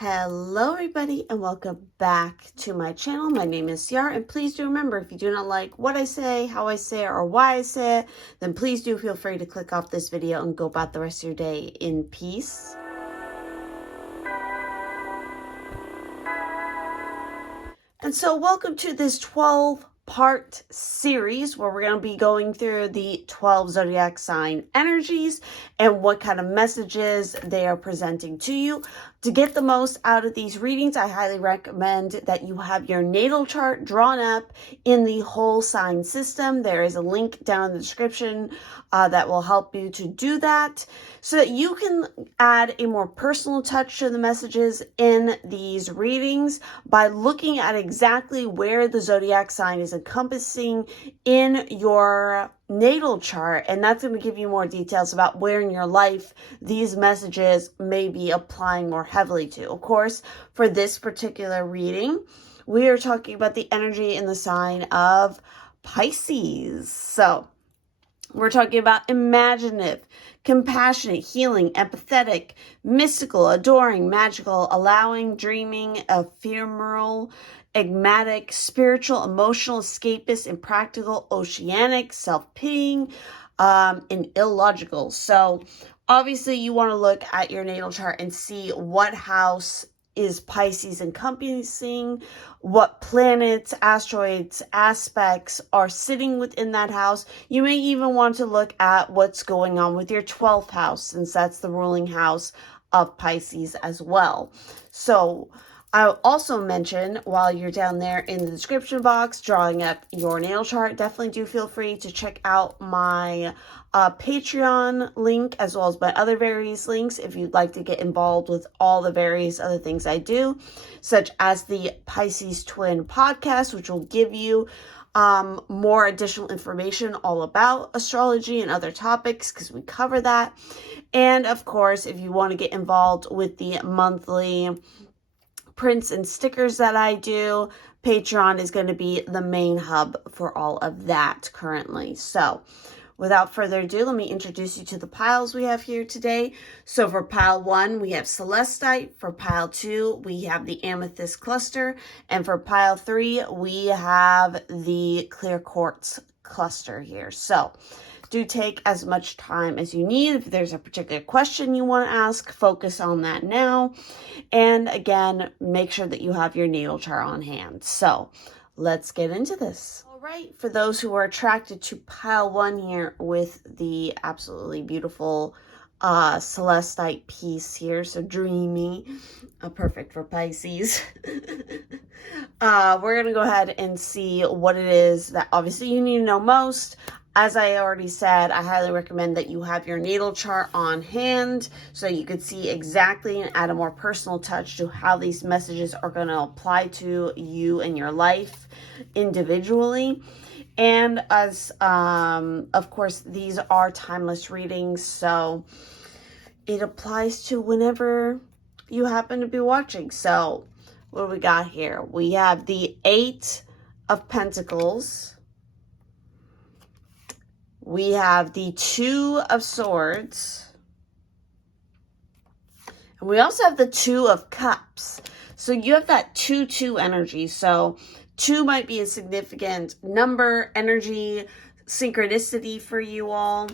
Hello everybody and welcome back to my channel. My name is Ciarra, and please do remember, if you do not like what I say, how I say it, or why I say it, then please do feel free to click off this video and go about the rest of your day in peace. And so welcome to this 12-part series where we're going to be going through the 12 zodiac sign energies and what kind of messages they are presenting to you. To get the most out of these readings, I highly recommend that you have your natal chart drawn up in the whole sign system. There is a link down in the description that will help you to do that so that you can add a more personal touch to the messages in these readings by looking at exactly where the zodiac sign is encompassing in your natal chart, and that's going to give you more details about where in your life these messages may be applying more heavily to. Of course, for this particular reading, we are talking about the energy in the sign of Pisces. So we're talking about imaginative, compassionate, healing, empathetic, mystical, adoring, magical, allowing, dreaming, ephemeral, enigmatic, spiritual, emotional, escapist, impractical, oceanic, self-pitying, and illogical. So obviously you want to look at your natal chart and see what house is Pisces encompassing, what planets, asteroids, aspects are sitting within that house. You may even want to look at what's going on with your 12th house, since that's the ruling house of Pisces as well. So I'll also mention, while you're down there in the description box drawing up your natal chart, definitely do feel free to check out my Patreon link, as well as my other various links if you'd like to get involved with all the various other things I do, such as the Pisces Twin podcast, which will give you more additional information all about astrology and other topics, because we cover that. And of course, if you want to get involved with the monthly prints and stickers that I do, Patreon is going to be the main hub for all of that currently. So without further ado, let me introduce you to the piles we have here today. So for pile 1, we have Celestite. For pile 2, we have the Amethyst cluster. And for pile 3, we have the Clear Quartz cluster here. So do take as much time as you need. If there's a particular question you want to ask, focus on that now. And again, make sure that you have your natal chart on hand. So let's get into this. All right, for those who are attracted to pile 1 here with the absolutely beautiful Celestite piece here, so dreamy, perfect for Pisces. We're going to go ahead and see what it is that obviously you need to know most. As I already said, I highly recommend that you have your natal chart on hand so you could see exactly and add a more personal touch to how these messages are going to apply to you and your life individually. And as, of course, these are timeless readings, so it applies to whenever you happen to be watching. So what do we got here? We have the 8 of Pentacles. We have the 2 of Swords. And we also have the 2 of Cups. So you have that 2-2 energy. So 2 might be a significant number, energy, synchronicity for you all.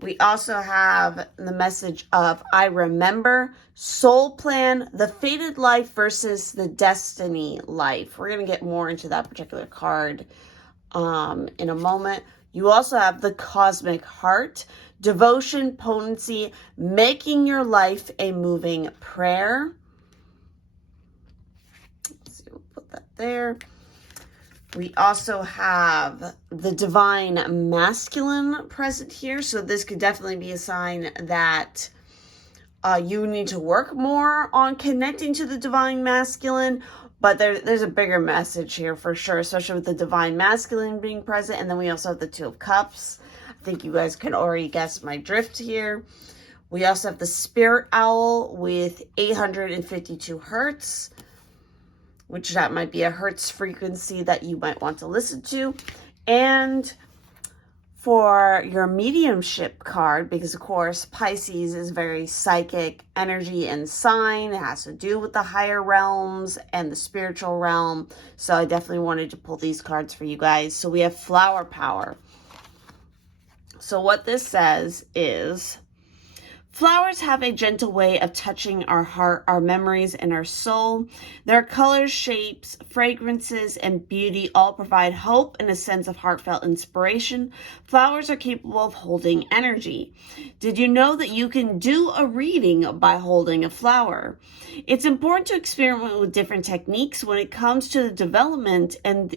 We also have the message of I remember, soul plan, the fated life versus the destiny life. We're going to get more into that particular card in a moment. You also have the cosmic heart, devotion, potency, making your life a moving prayer. Let's see, we'll put that there. We also have the divine masculine present here. So this could definitely be a sign that you need to work more on connecting to the divine masculine. But there's a bigger message here for sure, especially with the divine masculine being present. And then we also have the 2 of Cups. I think you guys can already guess my drift here. We also have the spirit owl with 852 hertz, which that might be a hertz frequency that you might want to listen to. And For your mediumship card, because of course Pisces is very psychic energy and sign. It has to do with the higher realms and the spiritual realm. So I definitely wanted to pull these cards for you guys. So we have flower power. So what this says is, flowers have a gentle way of touching our heart, our memories, and our soul. Their colors, shapes, fragrances, and beauty all provide hope and a sense of heartfelt inspiration. Flowers are capable of holding energy. Did you know that you can do a reading by holding a flower? It's important to experiment with different techniques when it comes to the development and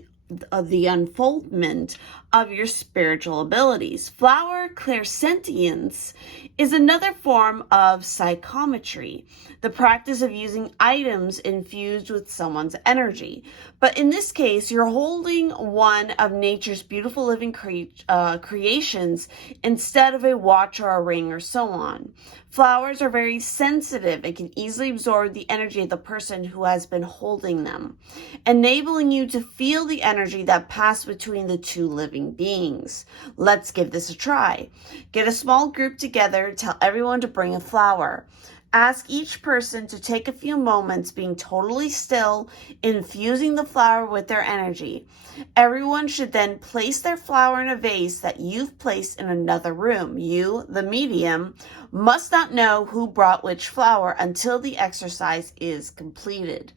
of the unfoldment of your spiritual abilities. Flower clairsentience is another form of psychometry, the practice of using items infused with someone's energy. But in this case, you're holding one of nature's beautiful living creations instead of a watch or a ring or so on. Flowers are very sensitive and can easily absorb the energy of the person who has been holding them, enabling you to feel the energy that passed between the two living beings. Let's give this a try. Get a small group together, tell everyone to bring a flower. Ask each person to take a few moments being totally still, infusing the flower with their energy. Everyone should then place their flower in a vase that you've placed in another room. You, the medium, must not know who brought which flower until the exercise is completed.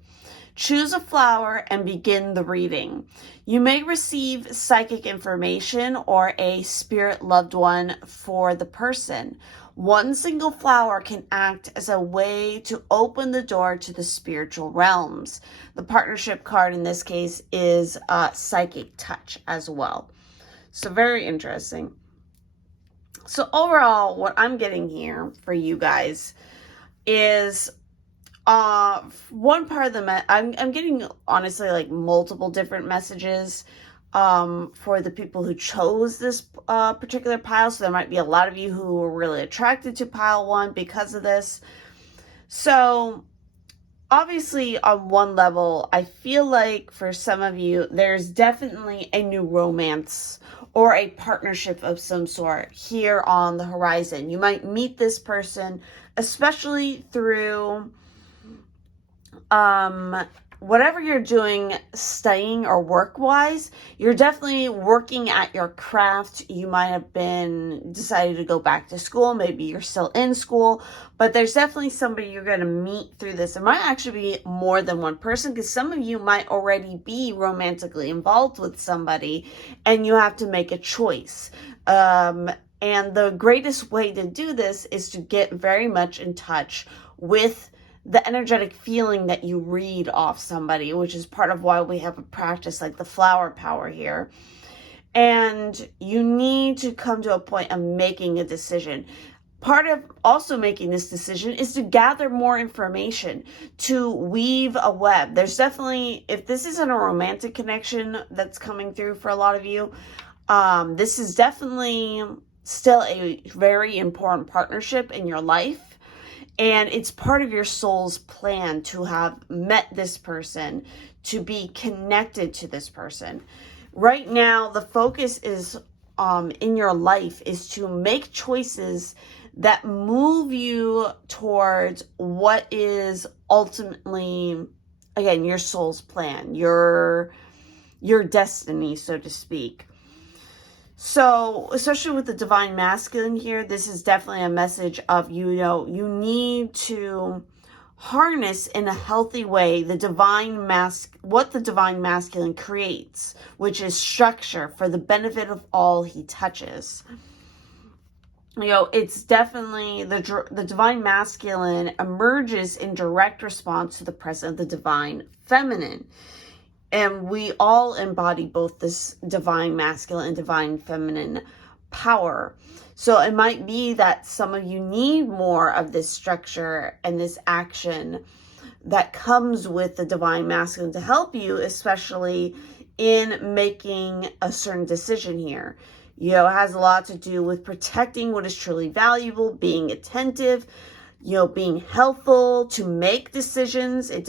Choose a flower and begin the reading. You may receive psychic information or a spirit loved one for the person. One single flower can act as a way to open the door to the spiritual realms. The partnership card in this case is psychic touch as well. So very interesting. So overall, what I'm getting here for you guys is one part of the I'm getting honestly like multiple different messages for the people who chose this particular pile. So there might be a lot of you who were really attracted to pile 1 because of this. So obviously on one level, I feel like for some of you, there's definitely a new romance or a partnership of some sort here on the horizon. You might meet this person, especially through whatever you're doing, studying or work-wise. You're definitely working at your craft. You might have been decided to go back to school. Maybe you're still in school, but there's definitely somebody you're going to meet through this. It might actually be more than one person, because some of you might already be romantically involved with somebody and you have to make a choice. And the greatest way to do this is to get very much in touch with the energetic feeling that you read off somebody, which is part of why we have a practice like the flower power here. And you need to come to a point of making a decision. Part of also making this decision is to gather more information, to weave a web. There's definitely, if this isn't a romantic connection that's coming through for a lot of you, this is definitely still a very important partnership in your life. And it's part of your soul's plan to have met this person, to be connected to this person. Right now, the focus is in your life is to make choices that move you towards what is ultimately, again, your soul's plan, your destiny, so to speak. So, especially with the divine masculine here, this is definitely a message of, you need to harness in a healthy way what the divine masculine creates, which is structure for the benefit of all he touches. It's definitely the divine masculine emerges in direct response to the presence of the divine feminine. And we all embody both this divine masculine and divine feminine power. So it might be that some of you need more of this structure and this action that comes with the divine masculine to help you, especially in making a certain decision here. It has a lot to do with protecting what is truly valuable, being attentive being helpful to make decisions. It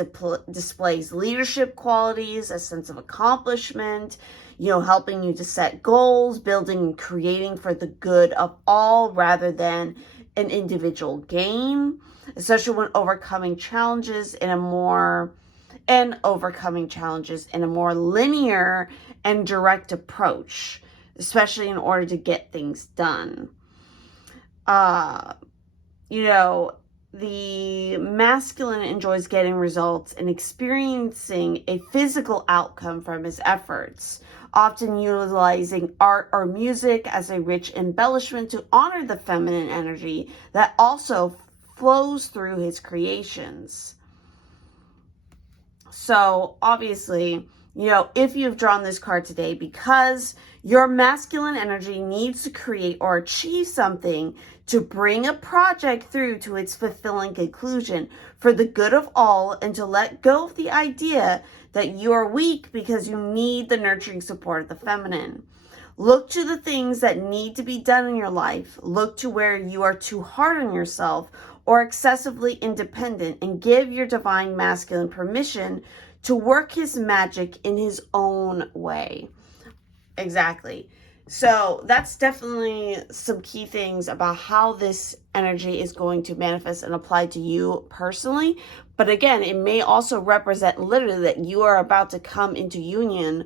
displays leadership qualities, a sense of accomplishment, helping you to set goals, building and creating for the good of all rather than an individual gain, especially when overcoming challenges in a more linear and direct approach, especially in order to get things done. The masculine enjoys getting results and experiencing a physical outcome from his efforts, often utilizing art or music as a rich embellishment to honor the feminine energy that also flows through his creations. So obviously, if you've drawn this card today because your masculine energy needs to create or achieve something to bring a project through to its fulfilling conclusion for the good of all, and to let go of the idea that you are weak because you need the nurturing support of the feminine. Look to the things that need to be done in your life. Look to where you are too hard on yourself or excessively independent, and give your divine masculine permission to work his magic in his own way. Exactly. So that's definitely some key things about how this energy is going to manifest and apply to you personally. But again, it may also represent literally that you are about to come into union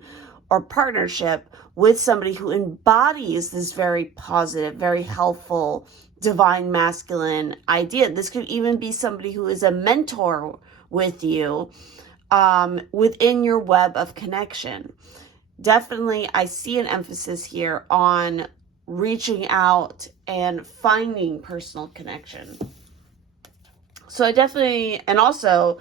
or partnership with somebody who embodies this very positive, very helpful, divine masculine idea. This could even be somebody who is a mentor with you within your web of connection. Definitely, I see an emphasis here on reaching out and finding personal connection. So and also,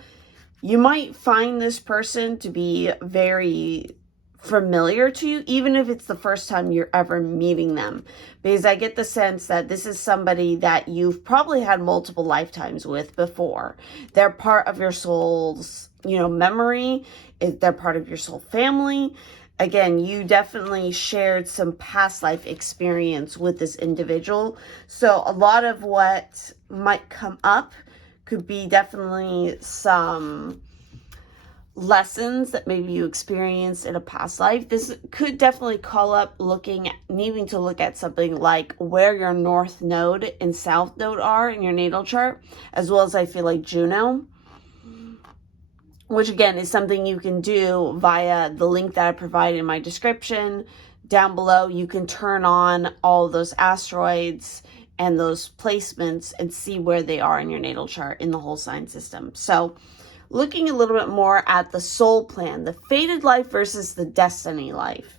you might find this person to be very familiar to you, even if it's the first time you're ever meeting them, because I get the sense that this is somebody that you've probably had multiple lifetimes with before. They're part of your soul's, memory. They're part of your soul family. Again, you definitely shared some past life experience with this individual. So a lot of what might come up could be definitely some lessons that maybe you experienced in a past life. This could definitely call up needing to look at something like where your north node and south node are in your natal chart, as well as I feel like Juno, which again is something you can do via the link that I provided in my description down below. You can turn on all those asteroids and those placements and see where they are in your natal chart in the whole sign system. So looking a little bit more at the soul plan, the fated life versus the destiny life.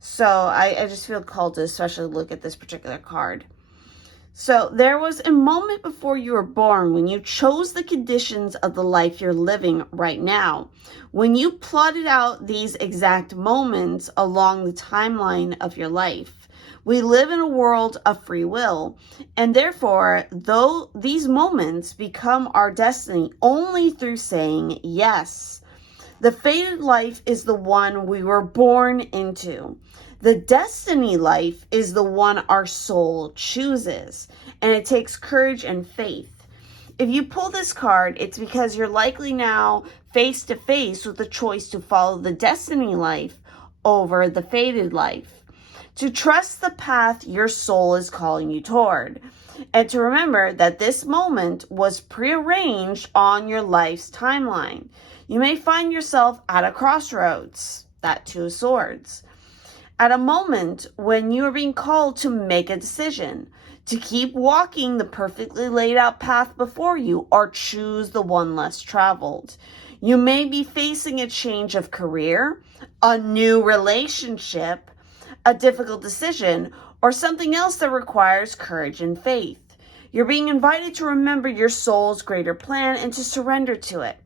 So I just feel called to especially look at this particular card. So there was a moment before you were born when you chose the conditions of the life you're living right now. When you plotted out these exact moments along the timeline of your life. We live in a world of free will, and therefore, though these moments become our destiny only through saying yes. The fated life is the one we were born into. The destiny life is the one our soul chooses, and it takes courage and faith. If you pull this card, it's because you're likely now face to face with the choice to follow the destiny life over the fated life. To trust the path your soul is calling you toward, and to remember that this moment was prearranged on your life's timeline. You may find yourself at a crossroads, that Two of Swords, at a moment when you are being called to make a decision, to keep walking the perfectly laid out path before you or choose the one less traveled. You may be facing a change of career, a new relationship, a difficult decision, or something else that requires courage and faith. You're being invited to remember your soul's greater plan and to surrender to it.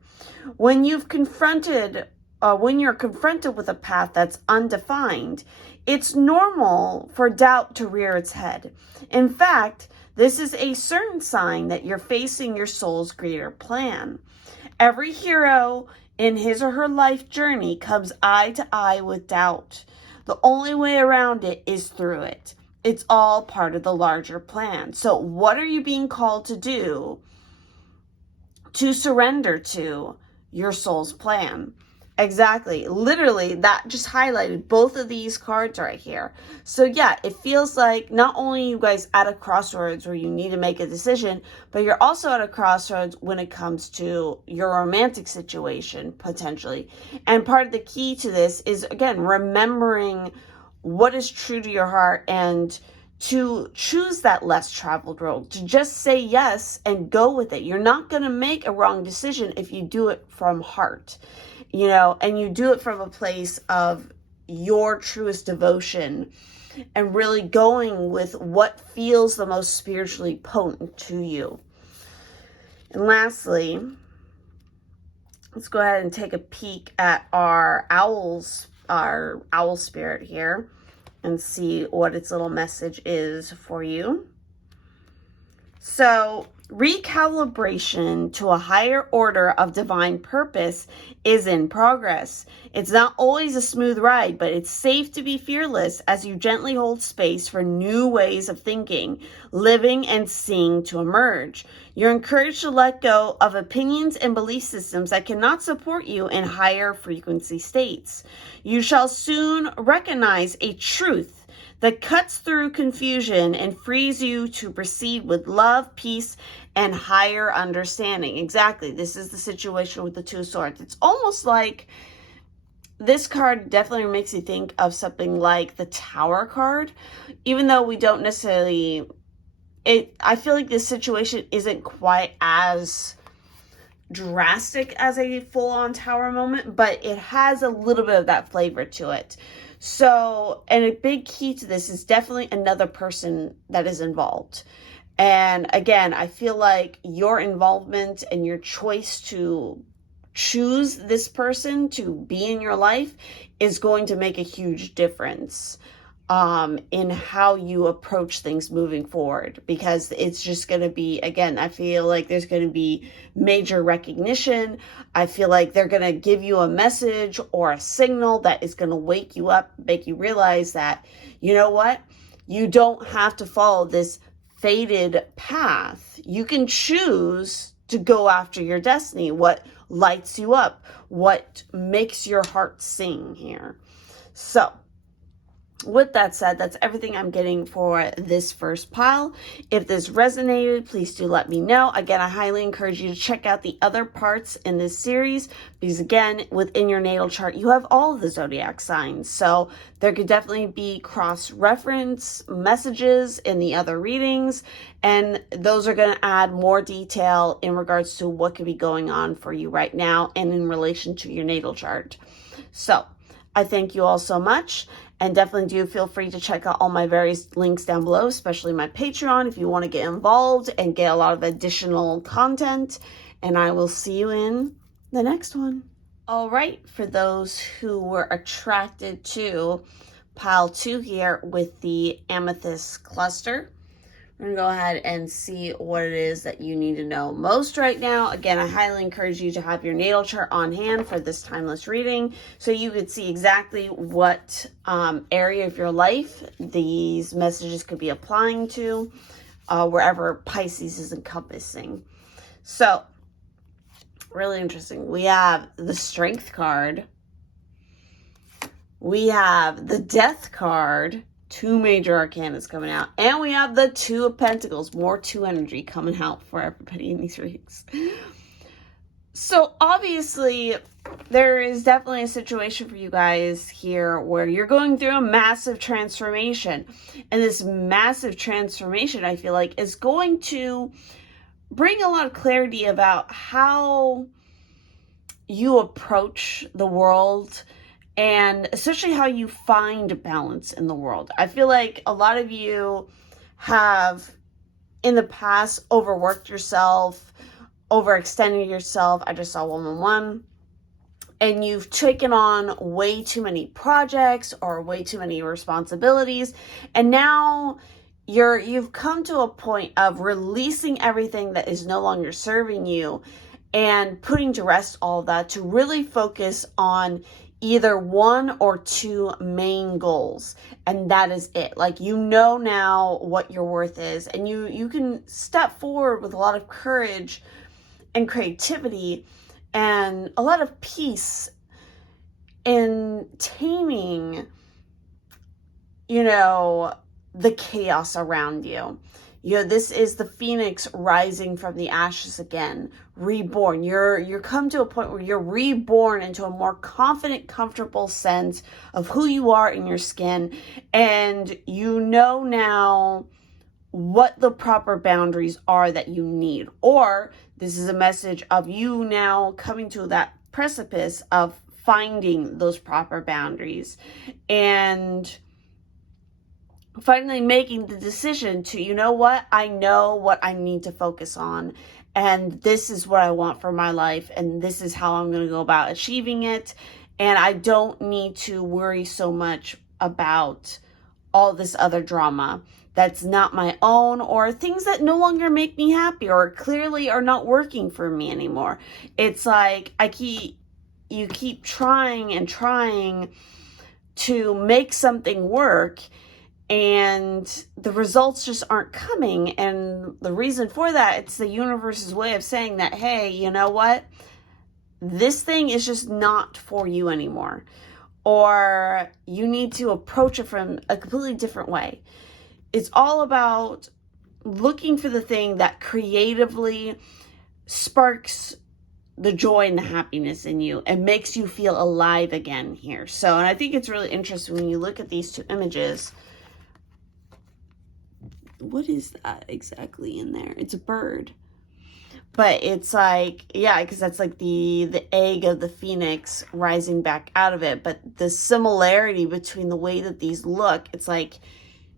When you're confronted with a path that's undefined, it's normal for doubt to rear its head. In fact, this is a certain sign that you're facing your soul's greater plan. Every hero in his or her life journey comes eye to eye with doubt. The only way around it is through it. It's all part of the larger plan. So what are you being called to do to surrender to your soul's plan? Exactly. Literally, that just highlighted both of these cards right here. So yeah, it feels like not only you guys at a crossroads where you need to make a decision, but you're also at a crossroads when it comes to your romantic situation, potentially. And part of the key to this is, again, remembering what is true to your heart and to choose that less traveled road, to just say yes and go with it. You're not going to make a wrong decision if you do it from heart. And you do it from a place of your truest devotion and really going with what feels the most spiritually potent to you. And lastly, let's go ahead and take a peek at our owl spirit here and see what its little message is for you. So, recalibration to a higher order of divine purpose is in progress. It's not always a smooth ride, but it's safe to be fearless as you gently hold space for new ways of thinking, living, and seeing to emerge. You're encouraged to let go of opinions and belief systems that cannot support you in higher frequency states. You shall soon recognize a truth that cuts through confusion and frees you to proceed with love, peace, and higher understanding. Exactly. This is the situation with the Two of Swords. It's almost like this card definitely makes you think of something like the Tower card, even though we don't necessarily... I feel like this situation isn't quite as drastic as a full-on Tower moment, but it has a little bit of that flavor to it. So, and a big key to this is definitely another person that is involved. And again, I feel like your involvement and your choice to choose this person to be in your life is going to make a huge difference in how you approach things moving forward, because it's just going to be, again, I feel like there's going to be major recognition. I feel like they're going to give you a message or a signal that is going to wake you up, make you realize that, you know what, you don't have to follow this fated path. You can choose to go after your destiny, what lights you up, what makes your heart sing here. So, with that said, that's everything I'm getting for this first pile. If this resonated, please do let me know. Again, I highly encourage you to check out the other parts in this series, because again, within your natal chart, you have all of the zodiac signs. So there could definitely be cross-reference messages in the other readings, and those are going to add more detail in regards to what could be going on for you right now and in relation to your natal chart. So I thank you all so much. And definitely do feel free to check out all my various links down below, especially my Patreon, if you want to get involved and get a lot of additional content. And I will see you in the next one. All right, for those who were attracted to pile 2 here with the amethyst cluster, we're going to go ahead and see what it is that you need to know most right now. Again, I highly encourage you to have your natal chart on hand for this timeless reading so you could see exactly what area of your life these messages could be applying to, wherever Pisces is encompassing. So, really interesting. We have the Strength card. We have the Death card. 2 major arcanas coming out. And we have the Two of Pentacles. More 2 energy coming out for everybody in these readings. So obviously, there is definitely a situation for you guys here where you're going through a massive transformation. And this massive transformation, I feel like, is going to bring a lot of clarity about how you approach the world, and especially how you find balance in the world. I feel like a lot of you have, in the past, overworked yourself, overextended yourself. I just saw 111. And you've taken on way too many projects or way too many responsibilities. And now you've come to a point of releasing everything that is no longer serving you and putting to rest all of that to really focus on either one or two main goals, and that is it. Like, you know now what your worth is, and you can step forward with a lot of courage and creativity and a lot of peace in taming, the chaos around you. This is the phoenix rising from the ashes again, reborn. You're come to a point where you're reborn into a more confident, comfortable sense of who you are in your skin. And you know now what the proper boundaries are that you need. Or this is a message of you now coming to that precipice of finding those proper boundaries and finally making the decision to, I know what I need to focus on, and this is what I want for my life, and this is how I'm going to go about achieving it, and I don't need to worry so much about all this other drama that's not my own, or things that no longer make me happy or clearly are not working for me anymore. It's like you keep trying and trying to make something work, and the results just aren't coming. And the reason for that, it's the universe's way of saying that, hey, you know what? This thing is just not for you anymore. Or you need to approach it from a completely different way. It's all about looking for the thing that creatively sparks the joy and the happiness in you and makes you feel alive again here. So, and I think it's really interesting when you look at these two images. What is that exactly in there? It's a bird. But it's like, yeah, because that's like the egg of the phoenix rising back out of it. But the similarity between the way that these look, it's like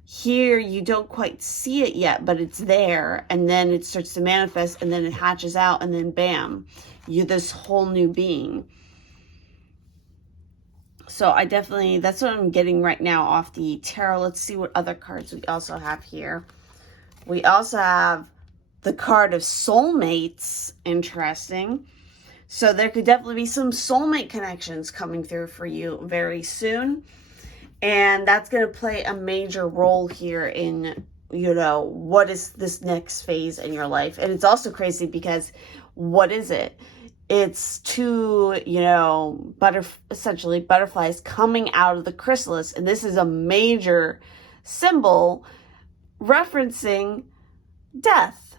here you don't quite see it yet, but it's there. And then it starts to manifest, and then it hatches out, and then bam, you're this whole new being. So I definitely, that's what I'm getting right now off the tarot. Let's see what other cards we also have here. We also have the card of soulmates. Interesting. So there could definitely be some soulmate connections coming through for you very soon. And that's going to play a major role here in, what is this next phase in your life. And it's also crazy because what is it? It's two, essentially butterflies coming out of the chrysalis. And this is a major symbol referencing death.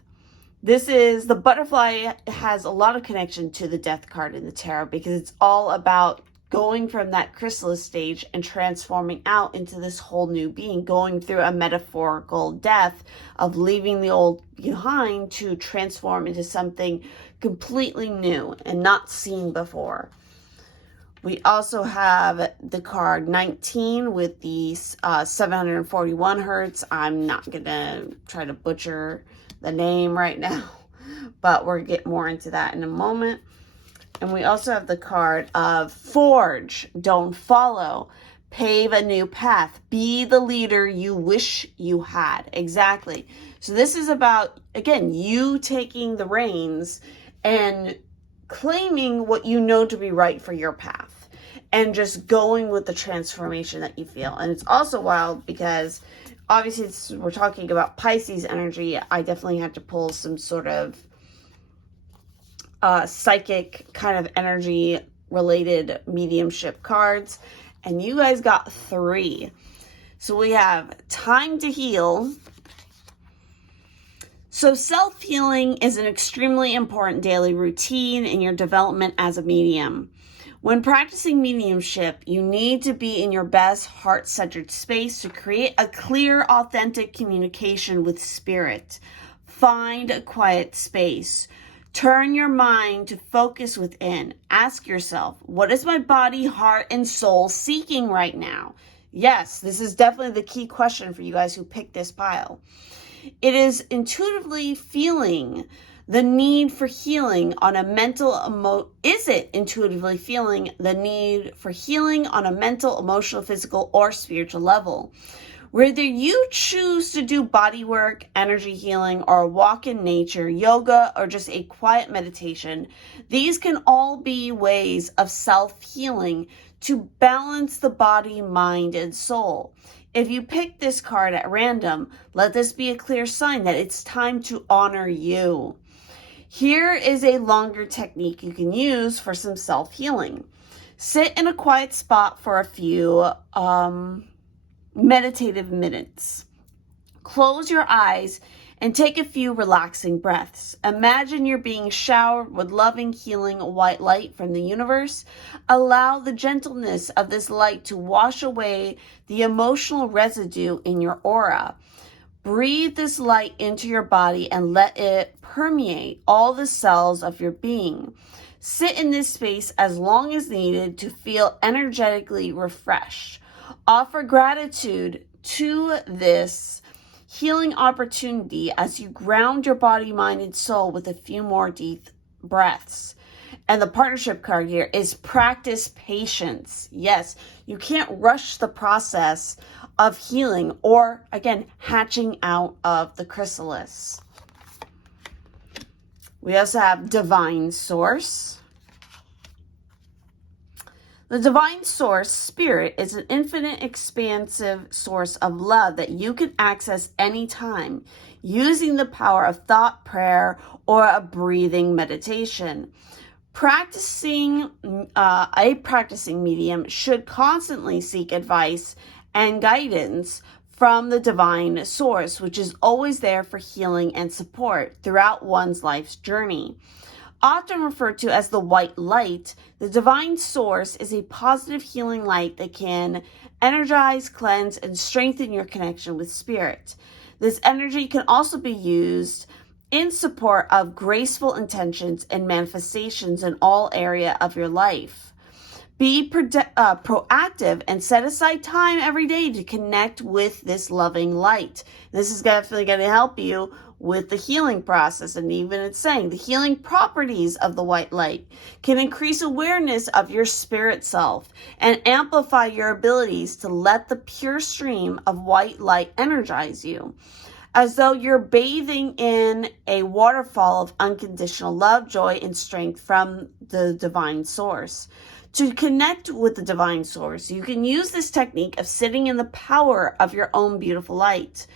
This is, the butterfly has a lot of connection to the death card in the tarot because it's all about going from that chrysalis stage and transforming out into this whole new being, going through a metaphorical death of leaving the old behind to transform into something completely new and not seen before. We also have the card 19 with the 741 hertz. I'm not going to try to butcher the name right now, but we'll get more into that in a moment. And we also have the card of forge, don't follow, pave a new path, be the leader you wish you had. Exactly. So this is about, again, you taking the reins and claiming what you know to be right for your path and just going with the transformation that you feel. And it's also wild because obviously we're talking about Pisces energy. I definitely had to pull some sort of psychic kind of energy related mediumship cards, and you guys got 3. So we have time to heal. So self-healing is an extremely important daily routine in your development as a medium. When practicing mediumship, you need to be in your best heart-centered space to create a clear, authentic communication with spirit. Find a quiet space. Turn your mind to focus within. Ask yourself, what is my body, heart, and soul seeking right now? Yes, this is definitely the key question for you guys who picked this pile. It is intuitively feeling the need for healing on a mental, intuitively feeling the need for healing on a mental, emotional, physical, or spiritual level? Whether you choose to do body work, energy healing, or a walk in nature, yoga, or just a quiet meditation, these can all be ways of self-healing to balance the body, mind, and soul. If you pick this card at random, let this be a clear sign that it's time to honor you. Here is a longer technique you can use for some self-healing. Sit in a quiet spot for a few meditative minutes. Close your eyes and take a few relaxing breaths. Imagine you're being showered with loving, healing white light from the universe. Allow the gentleness of this light to wash away the emotional residue in your aura. Breathe this light into your body and let it permeate all the cells of your being. Sit in this space as long as needed to feel energetically refreshed. Offer gratitude to this healing opportunity as you ground your body, mind, and soul with a few more deep breaths. And the partnership card here is practice patience. Yes, you can't rush the process of healing or, again, hatching out of the chrysalis. We also have divine source. The divine source, spirit, is an infinite, expansive source of love that you can access anytime using the power of thought, prayer, or a breathing meditation. A practicing medium should constantly seek advice and guidance from the divine source, which is always there for healing and support throughout one's life's journey. Often referred to as the white light, the divine source is a positive healing light that can energize, cleanse, and strengthen your connection with spirit. This energy can also be used in support of graceful intentions and manifestations in all areas of your life. Be proactive and set aside time every day to connect with this loving light. This is definitely going to help you with the healing process. And even it's saying the healing properties of the white light can increase awareness of your spirit self and amplify your abilities to let the pure stream of white light energize you, as though you're bathing in a waterfall of unconditional love, joy, and strength from the divine source. To connect with the divine source, you can use this technique of sitting in the power of your own beautiful light.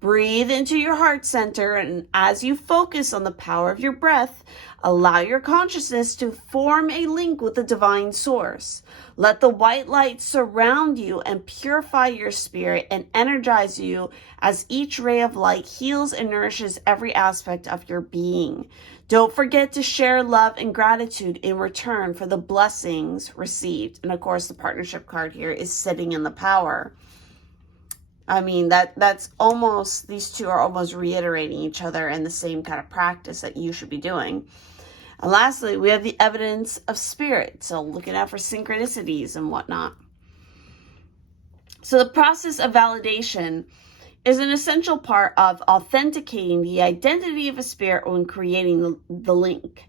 Breathe into your heart center, and as you focus on the power of your breath, allow your consciousness to form a link with the divine source. Let the white light surround you and purify your spirit and energize you as each ray of light heals and nourishes every aspect of your being. Don't forget to share love and gratitude in return for the blessings received. And of course, the partnership card here is sitting in the power. I mean, that's almost, these two are almost reiterating each other in the same kind of practice that you should be doing. And lastly, we have the evidence of spirit. So looking out for synchronicities and whatnot. So the process of validation is an essential part of authenticating the identity of a spirit when creating the link,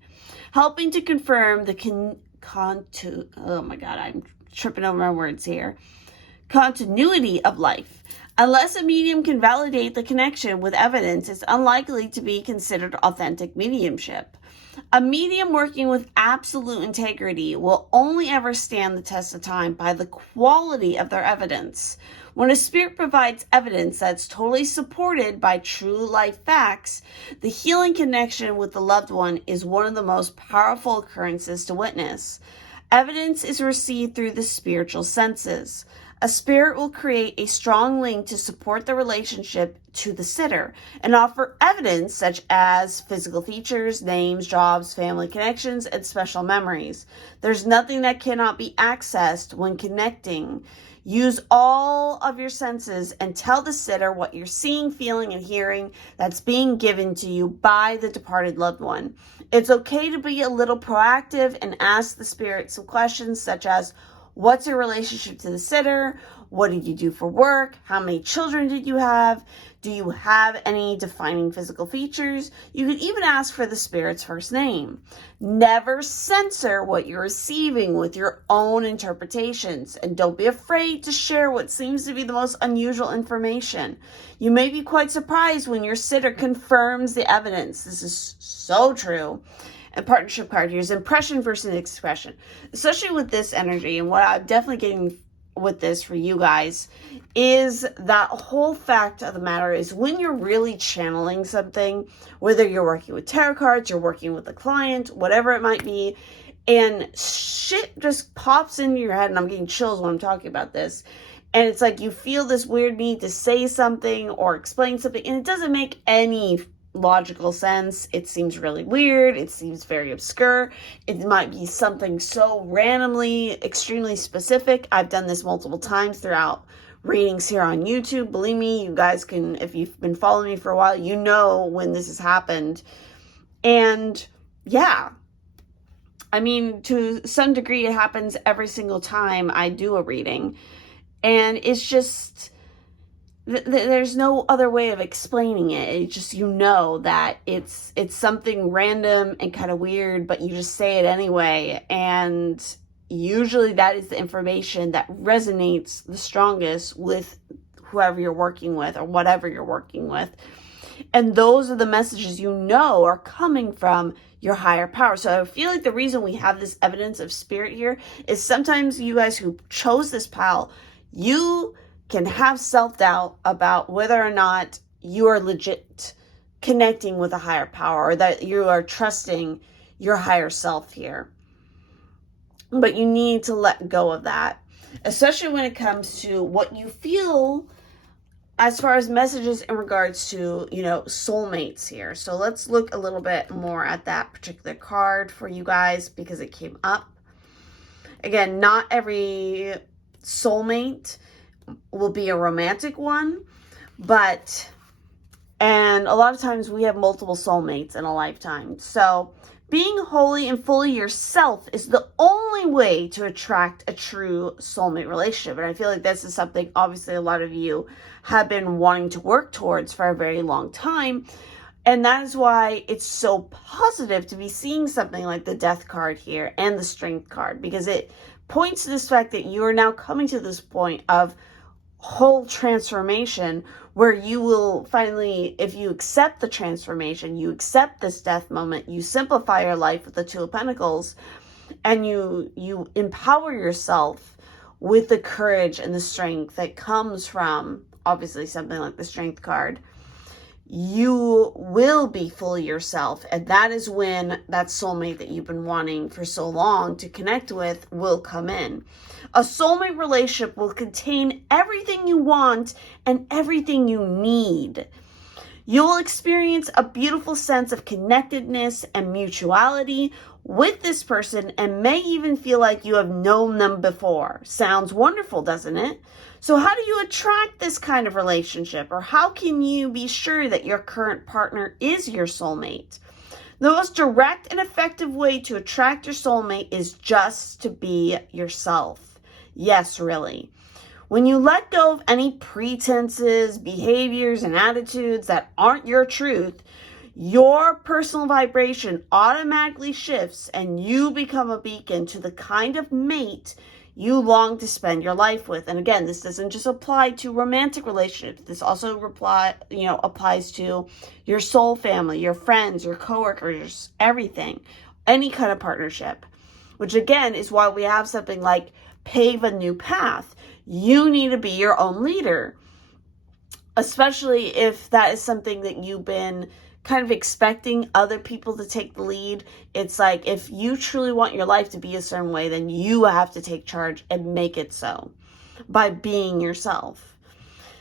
helping to confirm the oh my God, I'm tripping over my words here. Continuity of life. Unless a medium can validate the connection with evidence, it's unlikely to be considered authentic mediumship. A medium working with absolute integrity will only ever stand the test of time by the quality of their evidence. When a spirit provides evidence that's totally supported by true life facts, the healing connection with the loved one is one of the most powerful occurrences to witness. Evidence is received through the spiritual senses. A spirit will create a strong link to support the relationship to the sitter and offer evidence such as physical features, names, jobs, family connections, and special memories. There's nothing that cannot be accessed when connecting. Use all of your senses and tell the sitter what you're seeing, feeling, and hearing that's being given to you by the departed loved one. It's okay to be a little proactive and ask the spirit some questions such as, What's your relationship to the sitter? What did you do for work? How many children did you have? Do you have any defining physical features? You could even ask for the spirit's first name. Never censor what you're receiving with your own interpretations, and don't be afraid to share what seems to be the most unusual information. You may be quite surprised when your sitter confirms the evidence. This is so true. And partnership card here is impression versus expression. Especially with this energy, and what I'm definitely getting with this for you guys is that whole fact of the matter is when you're really channeling something, whether you're working with tarot cards, you're working with a client, whatever it might be, and shit just pops into your head, and I'm getting chills when I'm talking about this, and it's like you feel this weird need to say something or explain something, and it doesn't make any logical sense. It seems really weird. It seems very obscure. It might be something so randomly, extremely specific. I've done this multiple times throughout readings here on YouTube. Believe me, you guys can, if you've been following me for a while, you know when this has happened. And yeah, I mean, to some degree, it happens every single time I do a reading. And it's just, there's no other way of explaining it. It's just, you know that it's something random and kind of weird, but you just say it anyway. And usually that is the information that resonates the strongest with whoever you're working with or whatever you're working with. And those are the messages you know are coming from your higher power. So I feel like the reason we have this evidence of spirit here is sometimes you guys who chose this pile, you can have self-doubt about whether or not you are legit connecting with a higher power or that you are trusting your higher self here. But you need to let go of that, especially when it comes to what you feel as far as messages in regards to, you know, soulmates here. So let's look a little bit more at that particular card for you guys because it came up. Again, not every soulmate will be a romantic one, and a lot of times we have multiple soulmates in a lifetime. So being wholly and fully yourself is the only way to attract a true soulmate relationship. And I feel like this is something obviously a lot of you have been wanting to work towards for a very long time. And that is why it's so positive to be seeing something like the Death card here and the Strength card, because it points to this fact that you are now coming to this point of whole transformation where you will finally, if you accept the transformation, you accept this death moment, you simplify your life with the Two of Pentacles, and you empower yourself with the courage and the strength that comes from obviously something like the Strength card. You will be fully yourself, and that is when that soulmate that you've been wanting for so long to connect with will come in. A soulmate relationship will contain everything you want and everything you need. You will experience a beautiful sense of connectedness and mutuality with this person and may even feel like you have known them before. Sounds wonderful, doesn't it? So how do you attract this kind of relationship, or how can you be sure that your current partner is your soulmate? The most direct and effective way to attract your soulmate is just to be yourself. Yes, really. When you let go of any pretenses, behaviors, and attitudes that aren't your truth, your personal vibration automatically shifts and you become a beacon to the kind of mate you long to spend your life with. And again, this doesn't just apply to romantic relationships. This also applies to your soul family, your friends, your coworkers, everything, any kind of partnership, which again is why we have something like pave a new path. You need to be your own leader, especially if that is something that you've been kind of expecting other people to take the lead. It's like, if you truly want your life to be a certain way, then you have to take charge and make it so by being yourself.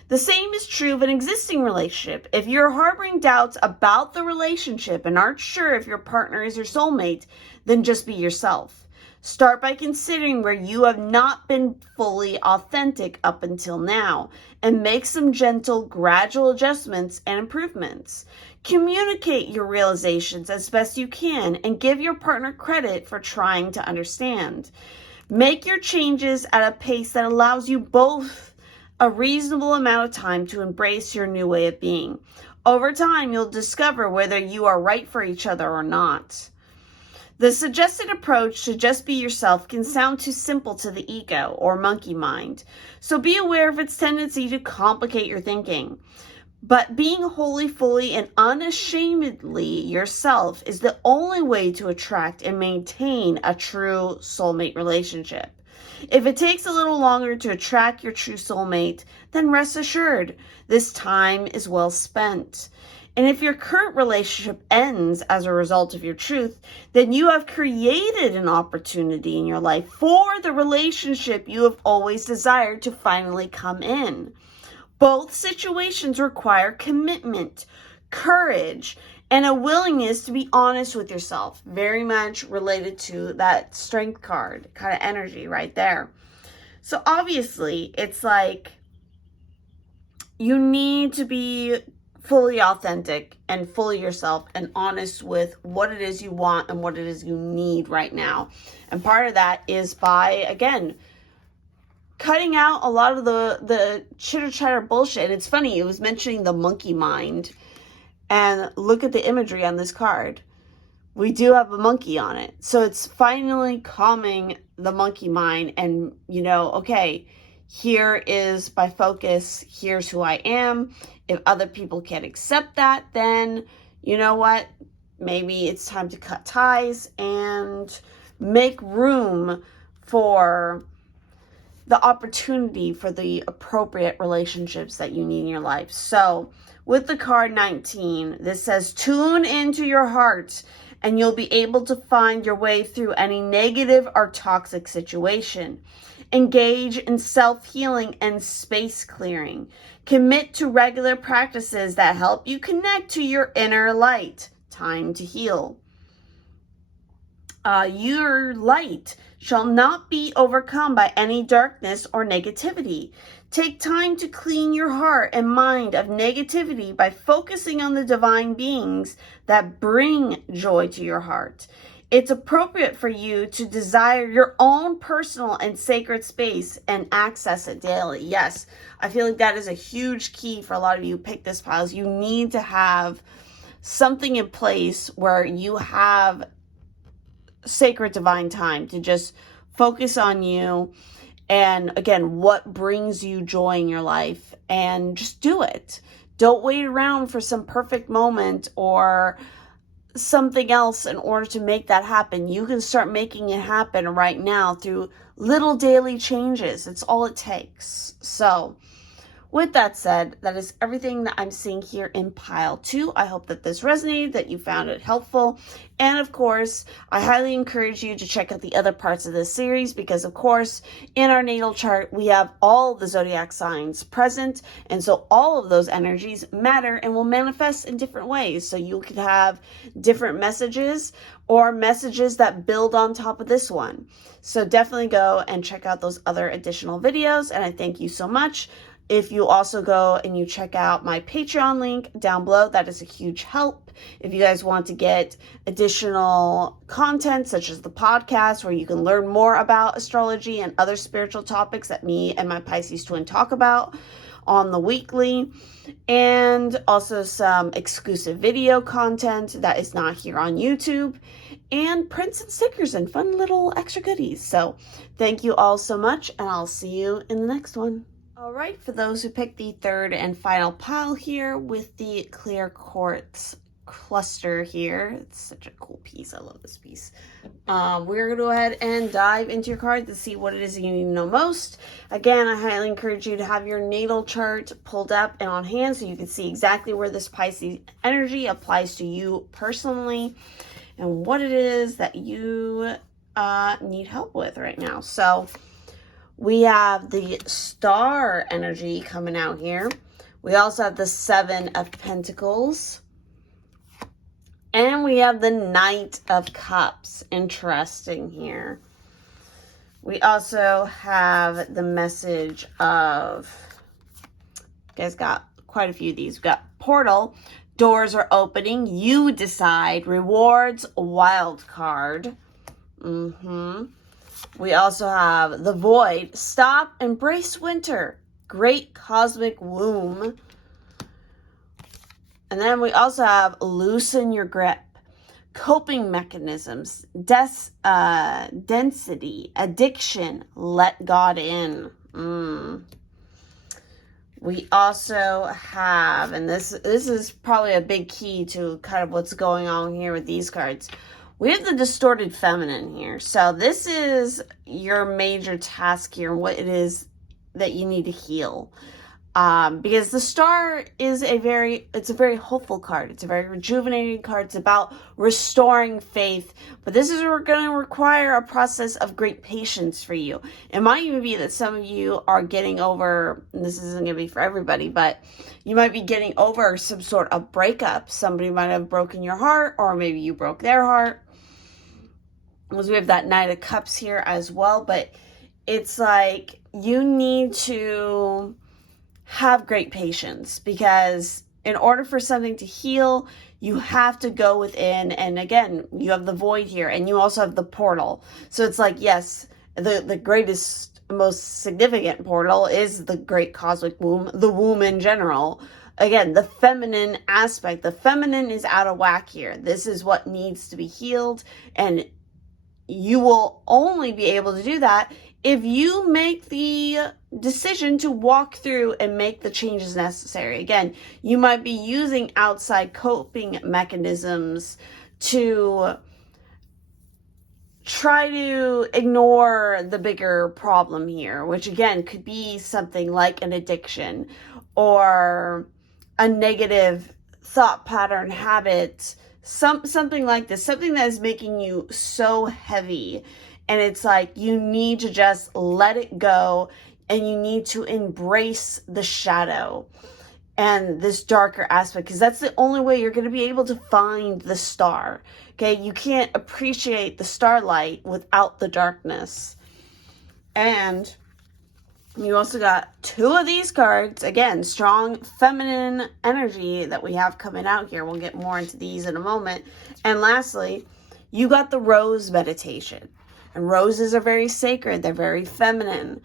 The same is true of an existing relationship. If you're harboring doubts about the relationship and aren't sure if your partner is your soulmate, then just be yourself. Start by considering where you have not been fully authentic up until now, and make some gentle, gradual adjustments and improvements. Communicate your realizations as best you can and give your partner credit for trying to understand. Make your changes at a pace that allows you both a reasonable amount of time to embrace your new way of being. Over time, you'll discover whether you are right for each other or not. The suggested approach to just be yourself can sound too simple to the ego or monkey mind, so be aware of its tendency to complicate your thinking. But being wholly, fully, and unashamedly yourself is the only way to attract and maintain a true soulmate relationship. If it takes a little longer to attract your true soulmate, then rest assured, this time is well spent. And if your current relationship ends as a result of your truth, then you have created an opportunity in your life for the relationship you have always desired to finally come in. Both situations require commitment, courage, and a willingness to be honest with yourself. Very much related to that strength card kind of energy right there. So obviously, it's like you need to be fully authentic and fully yourself and honest with what it is you want and what it is you need right now. And part of that is by, again, cutting out a lot of the chitter chatter bullshit. And it's funny, it was mentioning the monkey mind. And look at the imagery on this card. We do have a monkey on it. So it's finally calming the monkey mind and, okay, here is my focus. Here's who I am. If other people can't accept that, then you know what? Maybe it's time to cut ties and make room for the opportunity for the appropriate relationships that you need in your life. So with the card 19, this says, tune into your heart and you'll be able to find your way through any negative or toxic situation. Engage in self-healing and space clearing. Commit to regular practices that help you connect to your inner light. Time to heal. Your light shall not be overcome by any darkness or negativity. Take time to clean your heart and mind of negativity by focusing on the divine beings that bring joy to your heart. It's appropriate for you to desire your own personal and sacred space and access it daily. Yes, I feel like that is a huge key for a lot of you who pick this piles. You need to have something in place where you have sacred divine time to just focus on you. And again, what brings you joy in your life, and just do it. Don't wait around for some perfect moment or something else in order to make that happen. You can start making it happen right now through little daily changes. It's all it takes. So with that said, that is everything that I'm seeing here in pile 2. I hope that this resonated, that you found it helpful. And of course, I highly encourage you to check out the other parts of this series because, of course, in our natal chart, we have all the zodiac signs present. And so all of those energies matter and will manifest in different ways. So you could have different messages or messages that build on top of this one. So definitely go and check out those other additional videos. And I thank you so much. If you also go and you check out my Patreon link down below, that is a huge help. If you guys want to get additional content, such as the podcast, where you can learn more about astrology and other spiritual topics that me and my Pisces twin talk about on the weekly, and also some exclusive video content that is not here on YouTube, and prints and stickers and fun little extra goodies. So thank you all so much, and I'll see you in the next one. All right, for those who picked the third and final pile here with the clear quartz cluster here, it's such a cool piece. I love this piece. We're going to go ahead and dive into your card to see what it is you need to know most. Again, I highly encourage you to have your natal chart pulled up and on hand so you can see exactly where this Pisces energy applies to you personally and what it is that you need help with right now. So we have the star energy coming out here. We also have the 7 of Pentacles. And we have the Knight of Cups. Interesting here. We also have the message of, you guys got quite a few of these. We've got Portal. Doors are opening. You decide. Rewards. Wild card. We also have the Void. Stop, embrace winter. Great cosmic womb. And then we also have loosen your grip. Coping mechanisms. Density. Addiction. Let God in. We also have, and this is probably a big key to kind of what's going on here with these cards. We have the distorted feminine here. So this is your major task here, what it is that you need to heal. Because the Star is it's a very hopeful card. It's a very rejuvenating card. It's about restoring faith. But this is going to require a process of great patience for you. It might even be that some of you are getting over, and this isn't going to be for everybody, but you might be getting over some sort of breakup. Somebody might have broken your heart, or maybe you broke their heart. Because we have that Knight of Cups here as well. But it's like you need to have great patience, because in order for something to heal, you have to go within. And again, you have the Void here, and you also have the portal. So it's like, yes, the greatest, most significant portal is the great cosmic womb, the womb in general. Again, the feminine aspect, the feminine is out of whack here. This is what needs to be healed, and you will only be able to do that if you make the decision to walk through and make the changes necessary. Again, you might be using outside coping mechanisms to try to ignore the bigger problem here, which again could be something like an addiction or a negative thought pattern, habit, something like this, something that is making you so heavy. And it's like you need to just let it go, and you need to embrace the shadow and this darker aspect, because that's the only way you're going to be able to find the star. Okay, you can't appreciate the starlight without the darkness. And you also got two of these cards. Again, strong feminine energy that we have coming out here. We'll get more into these in a moment. And lastly, you got the Rose meditation. And roses are very sacred. They're very feminine.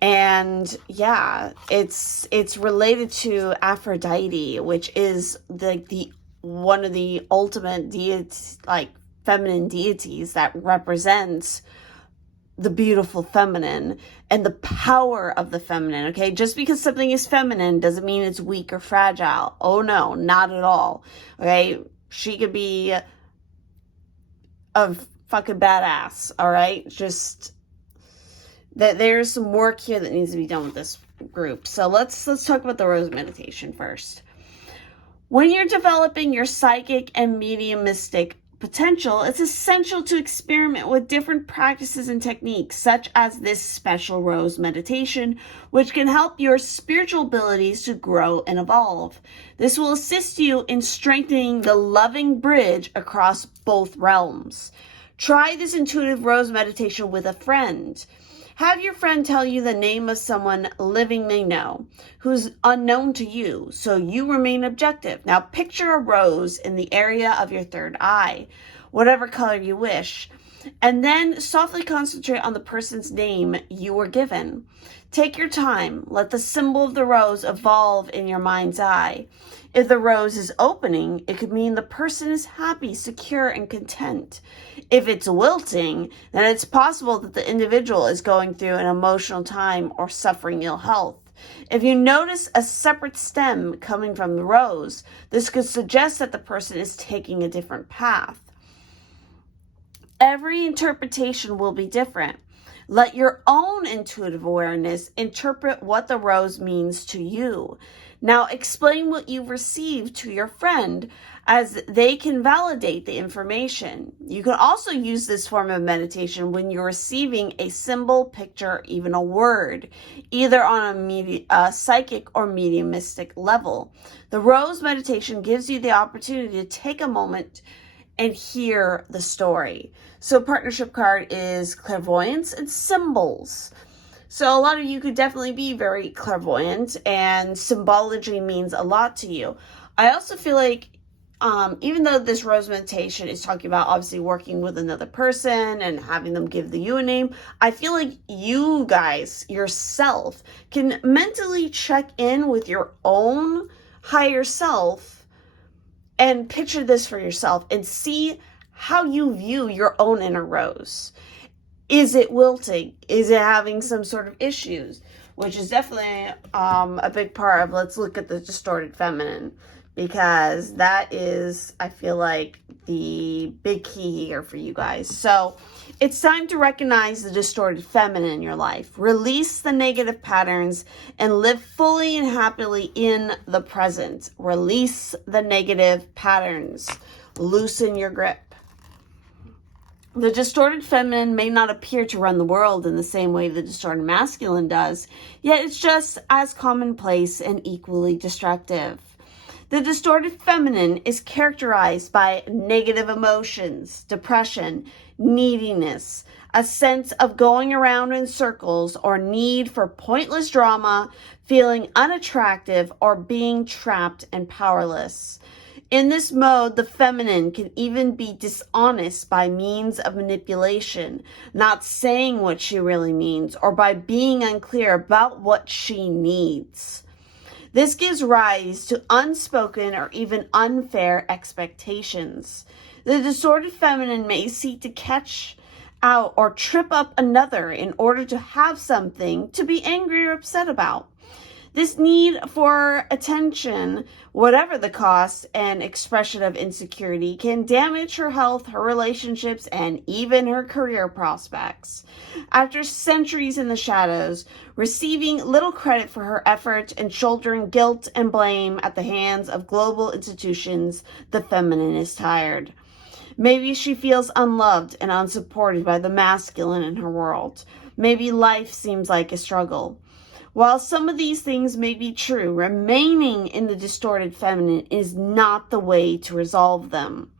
And yeah, it's related to Aphrodite, which is the one of the ultimate deities, like feminine deities, that represents the beautiful feminine and the power of the feminine. Okay, just because something is feminine doesn't mean it's weak or fragile. Oh no, not at all. Okay, she could be a fucking badass. All right, just that there's some work here that needs to be done with this group. So let's talk about the Rose meditation first. When you're developing your psychic and mediumistic potential, it's essential to experiment with different practices and techniques, such as this special Rose meditation, which can help your spiritual abilities to grow and evolve. This will assist you in strengthening the loving bridge across both realms. Try this intuitive Rose meditation with a friend. Have your friend tell you the name of someone living they know, who's unknown to you, so you remain objective. Now picture a rose in the area of your third eye, whatever color you wish, and then softly concentrate on the person's name you were given. Take your time. Let the symbol of the rose evolve in your mind's eye. If the rose is opening, it could mean the person is happy, secure, and content. If it's wilting, then it's possible that the individual is going through an emotional time or suffering ill health. If you notice a separate stem coming from the rose, this could suggest that the person is taking a different path. Every interpretation will be different. Let your own intuitive awareness interpret what the rose means to you. Now explain what you've received to your friend, as they can validate the information. You can also use this form of meditation when you're receiving a symbol, picture, even a word, either on a psychic or mediumistic level. The Rose meditation gives you the opportunity to take a moment and hear the story. So partnership card is clairvoyance and symbols. So a lot of you could definitely be very clairvoyant, and symbology means a lot to you. I also feel like even though this rose meditation is talking about obviously working with another person and having them give you a name, I feel like you guys yourself can mentally check in with your own higher self and picture this for yourself and see how you view your own inner rose. Is it wilting? Is it having some sort of issues? Which is definitely a big part of, let's look at the distorted feminine, because that is, I feel like, the big key here for you guys. So it's time to recognize the distorted feminine in your life. Release the negative patterns and live fully and happily in the present. Release the negative patterns. Loosen your grip. The distorted feminine may not appear to run the world in the same way the distorted masculine does, yet it's just as commonplace and equally destructive. The distorted feminine is characterized by negative emotions, depression, neediness, a sense of going around in circles or need for pointless drama, feeling unattractive, or being trapped and powerless. In this mode, the feminine can even be dishonest by means of manipulation, not saying what she really means, or by being unclear about what she needs. This gives rise to unspoken or even unfair expectations. The distorted feminine may seek to catch out or trip up another in order to have something to be angry or upset about. This need for attention, whatever the cost and expression of insecurity, can damage her health, her relationships, and even her career prospects. After centuries in the shadows, receiving little credit for her effort and shouldering guilt and blame at the hands of global institutions, the feminine is tired. Maybe she feels unloved and unsupported by the masculine in her world. Maybe life seems like a struggle. While some of these things may be true, remaining in the distorted feminine is not the way to resolve them.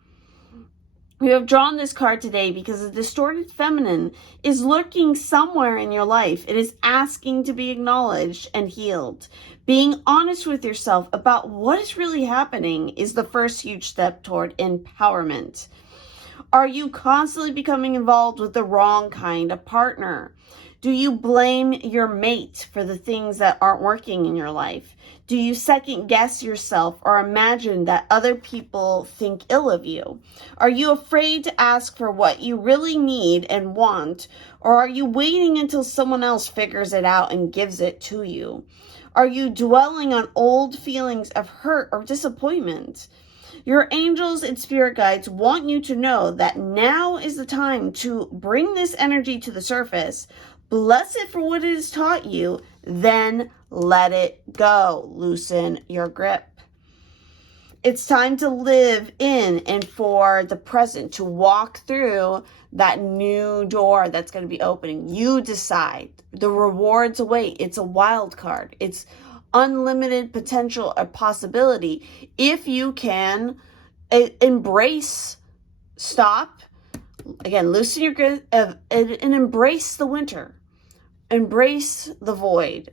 We have drawn this card today because the distorted feminine is lurking somewhere in your life. It is asking to be acknowledged and healed. Being honest with yourself about what is really happening is the first huge step toward empowerment. Are you constantly becoming involved with the wrong kind of partner? Do you blame your mate for the things that aren't working in your life? Do you second guess yourself or imagine that other people think ill of you? Are you afraid to ask for what you really need and want? Or are you waiting until someone else figures it out and gives it to you? Are you dwelling on old feelings of hurt or disappointment? Your angels and spirit guides want you to know that now is the time to bring this energy to the surface. Bless it for what it has taught you, then let it go. Loosen your grip. It's time to live in and for the present, to walk through that new door that's going to be opening. You decide. The rewards await. It's a wild card. It's unlimited potential or possibility. If you can embrace, stop, again, loosen your grip and embrace the winter. Embrace the void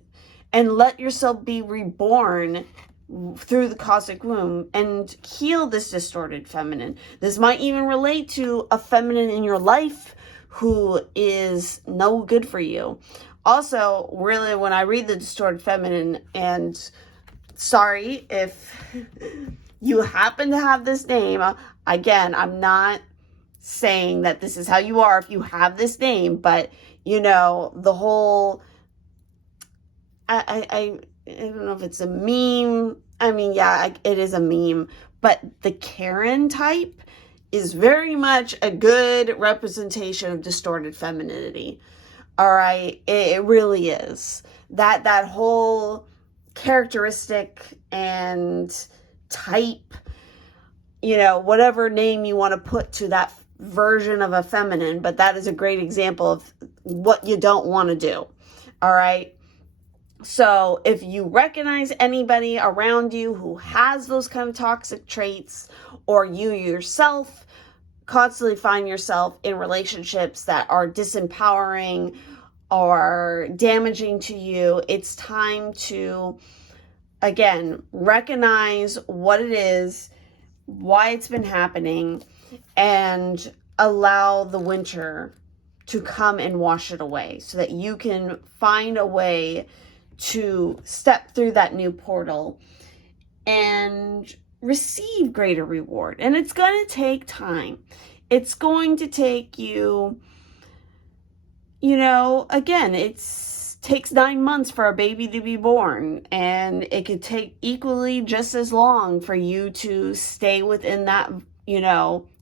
and let yourself be reborn through the cosmic womb and heal this distorted feminine. This might even relate to a feminine in your life who is no good for you. Also, really, when I read the distorted feminine, and sorry if you happen to have this name, again, I'm not saying that this is how you are if you have this name, but you know, the whole, I don't know if it's a meme. I mean, yeah, it is a meme, but the Karen type is very much a good representation of distorted femininity. All right, it really is. That whole characteristic and type, you know, whatever name you want to put to that version of a feminine, but that is a great example of what you don't want to do. All right. So if you recognize anybody around you who has those kind of toxic traits, or you yourself constantly find yourself in relationships that are disempowering or damaging to you, it's time to, again, recognize what it is, why it's been happening, and allow the winter to come and wash it away so that you can find a way to step through that new portal and receive greater reward. And it's going to take time. It's going to take you, again, takes 9 months for a baby to be born, and it could take equally just as long for you to stay within that,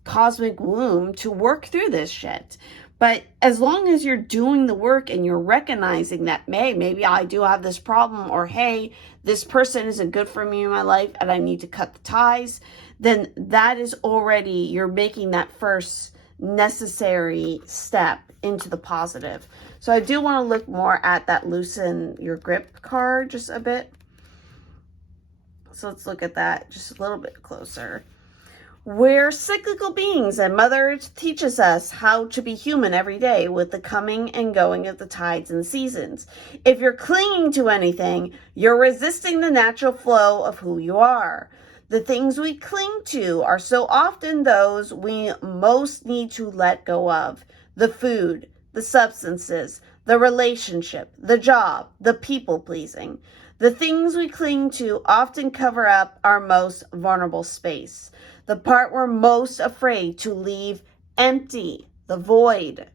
cosmic womb to work through this shit. But as long as you're doing the work and you're recognizing that, hey, maybe I do have this problem, or hey, this person isn't good for me in my life and I need to cut the ties, then that is already, you're making that first necessary step into the positive. So I do want to look more at that loosen your grip card just a bit. So let's look at that just a little bit closer. We're cyclical beings, and Mother Earth teaches us how to be human every day with the coming and going of the tides and the seasons. If you're clinging to anything, you're resisting the natural flow of who you are. The things we cling to are so often those we most need to let go of. The food, the substances, the relationship, the job, the people-pleasing. The things we cling to often cover up our most vulnerable space. The part we're most afraid to leave empty, the void.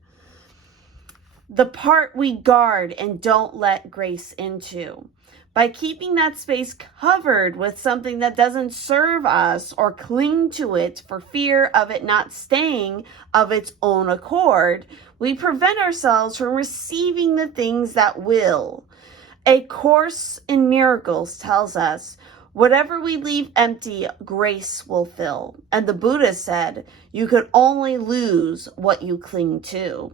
The part we guard and don't let grace into. By keeping that space covered with something that doesn't serve us or cling to it for fear of it not staying of its own accord, we prevent ourselves from receiving the things that will. A Course in Miracles tells us, whatever we leave empty, grace will fill. And the Buddha said, you could only lose what you cling to.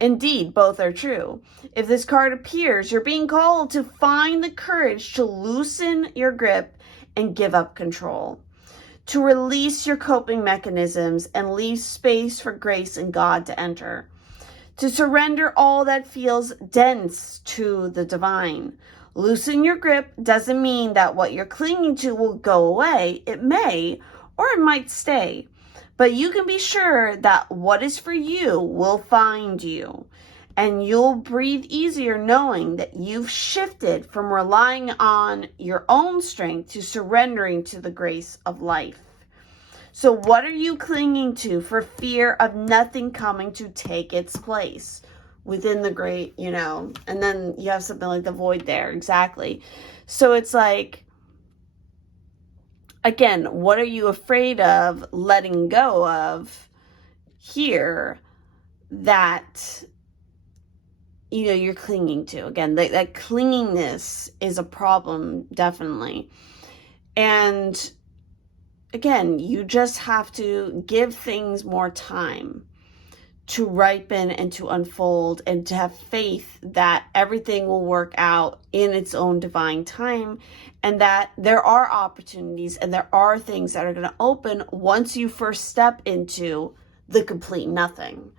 Indeed, both are true. If this card appears, you're being called to find the courage to loosen your grip and give up control. To release your coping mechanisms and leave space for grace and God to enter. To surrender all that feels dense to the divine. Loosen your grip doesn't mean that what you're clinging to will go away. It may, or it might stay. But you can be sure that what is for you will find you. And you'll breathe easier knowing that you've shifted from relying on your own strength to surrendering to the grace of life. So what are you clinging to for fear of nothing coming to take its place? Within the great, and then you have something like the void there. Exactly. So it's like, again, what are you afraid of letting go of here that, you're clinging to? Again, that clinginess is a problem, definitely. And again, you just have to give things more time to ripen and to unfold, and to have faith that everything will work out in its own divine time, and that there are opportunities and there are things that are going to open once you first step into the complete nothing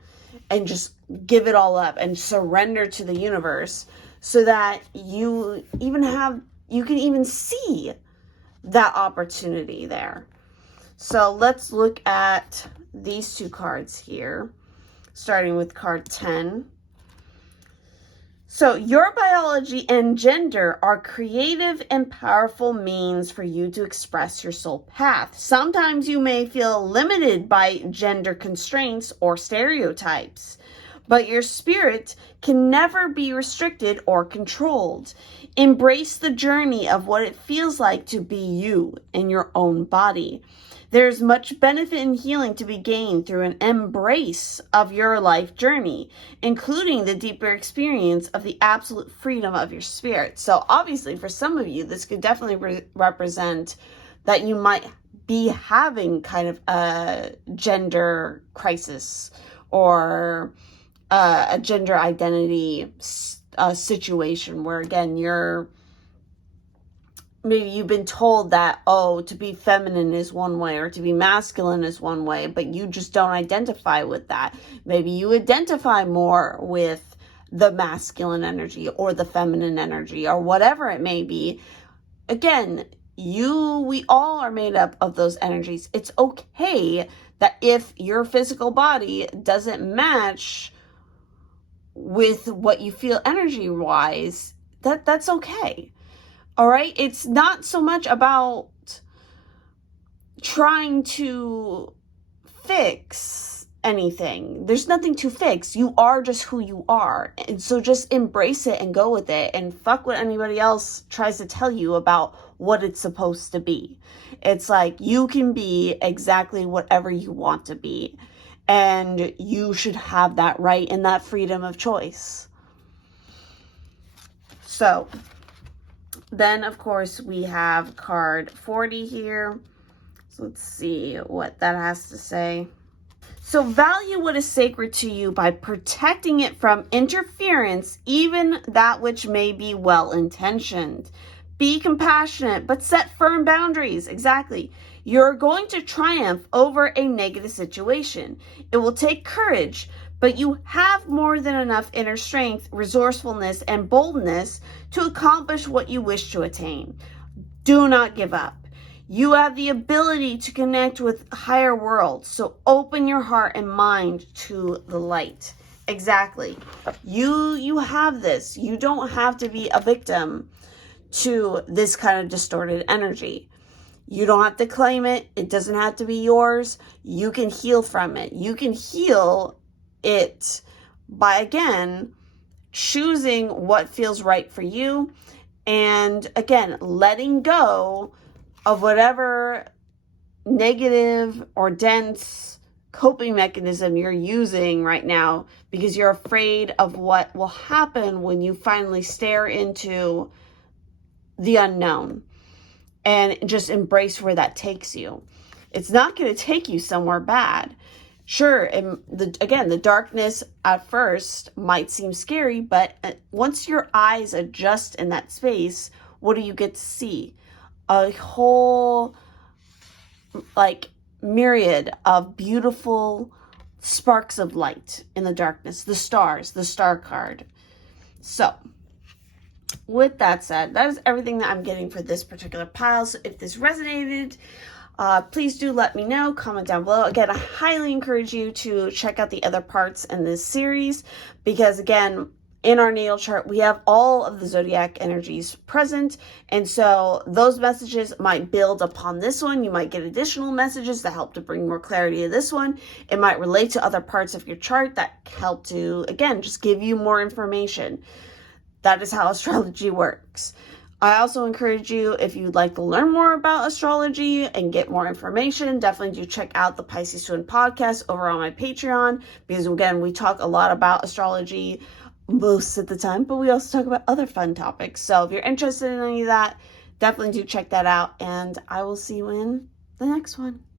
and just give it all up and surrender to the universe, so that you can even see that opportunity there. So let's look at these two cards here. Starting with card 10. So your biology and gender are creative and powerful means for you to express your soul path. Sometimes you may feel limited by gender constraints or stereotypes, but your spirit can never be restricted or controlled. Embrace the journey of what it feels like to be you in your own body. There's much benefit and healing to be gained through an embrace of your life journey, including the deeper experience of the absolute freedom of your spirit. So obviously for some of you, this could definitely represent that you might be having kind of a gender crisis or a gender identity situation where, again, maybe you've been told that, to be feminine is one way or to be masculine is one way, but you just don't identify with that. Maybe you identify more with the masculine energy or the feminine energy or whatever it may be. Again, we all are made up of those energies. It's okay that if your physical body doesn't match with what you feel energy-wise, that's okay. All right? It's not so much about trying to fix anything. There's nothing to fix. You are just who you are. And so just embrace it and go with it, and fuck what anybody else tries to tell you about what it's supposed to be. It's like, you can be exactly whatever you want to be, and you should have that right and that freedom of choice. So then, of course, we have card 40 here. So let's see what that has to say. So value what is sacred to you by protecting it from interference, even that which may be well-intentioned. Be compassionate, but set firm boundaries. Exactly. You're going to triumph over a negative situation. It will take courage, but you have more than enough inner strength, resourcefulness, and boldness to accomplish what you wish to attain. Do not give up. You have the ability to connect with higher worlds, so open your heart and mind to the light. Exactly. You have this. You don't have to be a victim to this kind of distorted energy. You don't have to claim it. It doesn't have to be yours. You can heal from it. You can heal it by, again, choosing what feels right for you, and again, letting go of whatever negative or dense coping mechanism you're using right now, because you're afraid of what will happen when you finally stare into the unknown and just embrace where that takes you. It's not going to take you somewhere bad. Sure, again, the darkness at first might seem scary, but once your eyes adjust in that space, what do you get to see? A whole, like, myriad of beautiful sparks of light in the darkness. The stars, the star card. So, with that said, that is everything that I'm getting for this particular pile. So if this resonated, please do let me know. Comment down below. Again, I highly encourage you to check out the other parts in this series, because again, in our natal chart, we have all of the zodiac energies present. And so those messages might build upon this one. You might get additional messages that help to bring more clarity to this one. It might relate to other parts of your chart that help to, again, just give you more information. That is how astrology works. I also encourage you, if you'd like to learn more about astrology and get more information, definitely do check out the Pisces Twin podcast over on my Patreon, because again, we talk a lot about astrology most of the time, but we also talk about other fun topics. So if you're interested in any of that, definitely do check that out, and I will see you in the next one.